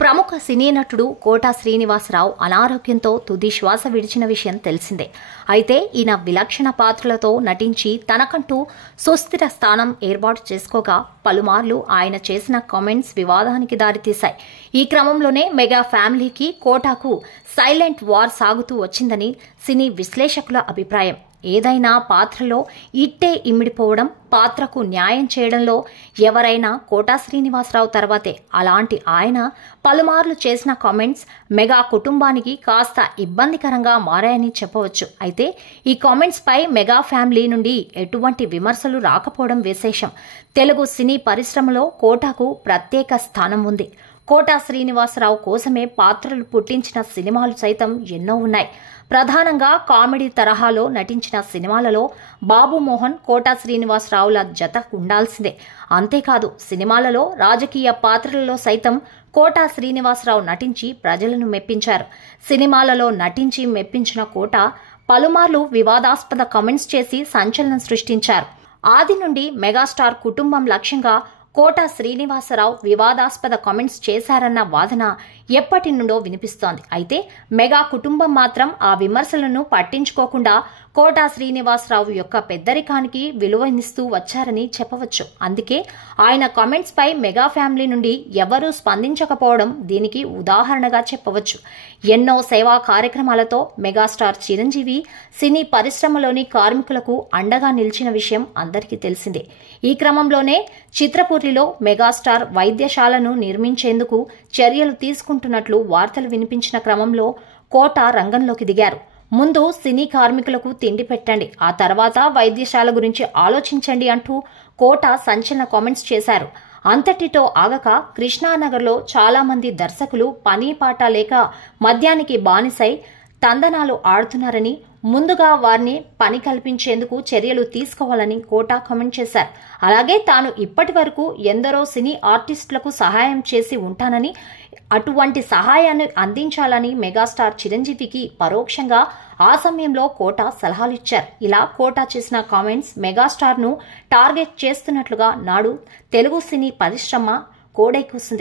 ప్రముఖ సినీ నటుడు కోట శ్రీనివాసరావు అనారోగ్యంతో తుది శ్వాస విడిచిన విషయం తెలిసిందే. అయితే ఈయన విలక్షణ పాత్రలతో నటించి తనకంటూ సుస్థిర స్థానం ఏర్పాటు చేసుకోగా పలుమార్లు ఆయన చేసిన కామెంట్స్ వివాదానికి దారితీశాయి. ఈ క్రమంలోనే మెగా ఫ్యామిలీకి కోటాకు సైలెంట్ వార్ సాగుతూ వచ్చిందని సినీ విశ్లేషకుల అభిప్రాయం. ఏదైనా పాత్రలో ఇట్టే ఇమిడిపోవడం, పాత్రకు న్యాయం చేయడంలో ఎవరైనా కోట శ్రీనివాసరావు తర్వాతే. అలాంటి ఆయన పలుమార్లు చేసిన కామెంట్స్ మెగా కుటుంబానికి కాస్త ఇబ్బందికరంగా మారాయని చెప్పవచ్చు. అయితే ఈ కామెంట్స్ పై మెగా ఫ్యామిలీ నుండి ఎటువంటి విమర్శలు రాకపోవడం విశేషం. తెలుగు సినీ పరిశ్రమలో కోటాకు ప్రత్యేక స్థానం ఉంది. కోట శ్రీనివాసరావు కోసమే పాత్రలు పుట్టించిన సినిమాలు సైతం ఎన్నో ఉన్నాయి. ప్రధానంగా కామెడీ తరహాలో నటించిన సినిమాలలో బాబు మోహన్, కోట శ్రీనివాసరావుల జత ఉండాల్సిందే. అంతేకాదు సినిమాలలో రాజకీయ పాత్రలలో సైతం కోట శ్రీనివాసరావు నటించి ప్రజలను మెప్పించారు. సినిమాలలో నటించి మెప్పించిన కోట పలుమార్లు వివాదాస్పద కామెంట్స్ చేసి సంచలనం సృష్టించారు. ఆది నుండి మెగాస్టార్ కుటుంబం లక్ష్యంగా కోట శ్రీనివాసరావు వివాదాస్పద కామెంట్స్ చేశారన్న వాదన ఎప్పటి నుండో వినిపిస్తోంది. అయితే మెగా కుటుంబం మాత్రం ఆ విమర్శలను పట్టించుకోకుండా కోట శ్రీనివాసరావు యొక్క పెద్దరికానికి విలువనిస్తూ వచ్చారని చెప్పవచ్చు. అందుకే ఆయన కామెంట్స్ పై మెగా ఫ్యామిలీ నుండి ఎవరూ స్పందించకపోవడం దీనికి ఉదాహరణగా చెప్పవచ్చు. ఎన్నో సేవా కార్యక్రమాలతో మెగాస్టార్ చిరంజీవి సినీ పరిశ్రమలోని కార్మికులకు అండగా నిలిచిన విషయం అందరికీ తెలిసిందే. ఈ క్రమంలోనే చిత్రపురిలో మెగాస్టార్ వైద్యశాలను నిర్మించేందుకు చర్యలు తీసుకుంటున్నట్లు వార్తలు వినిపించిన క్రమంలో కోట రంగంలోకి దిగారు. ముందు సినీ కార్మికులకు తిండి పెట్టండి, ఆ తర్వాత వైద్యశాల గురించి ఆలోచించండి అంటూ కోట సంచలన కామెంట్స్ చేశారు. అంతటితో ఆగక కృష్ణానగర్లో చాలా మంది దర్శకులు పని పాట లేక మద్యానికి బానిసై తందనాలు ఆడుతున్నారని, ముందుగా వారిని పని కల్పించేందుకు చర్యలు తీసుకోవాలని కోట కామెంట్ చేశారు. అలాగే తాను ఇప్పటి వరకు ఎందరో సినీ ఆర్టిస్టులకు సహాయం చేసి ఉంటానని, అటువంటి సహాయాన్ని అందించాలని మెగాస్టార్ చిరంజీవికి పరోక్షంగా ఆ సమయంలో కోట సలహాలు ఇచ్చారు. ఇలా కోట చేసిన కామెంట్స్ మెగాస్టార్ ను టార్గెట్ చేస్తున్నట్లుగా నాడు తెలుగు సినీ పరిశ్రమ కోడై కూసింది.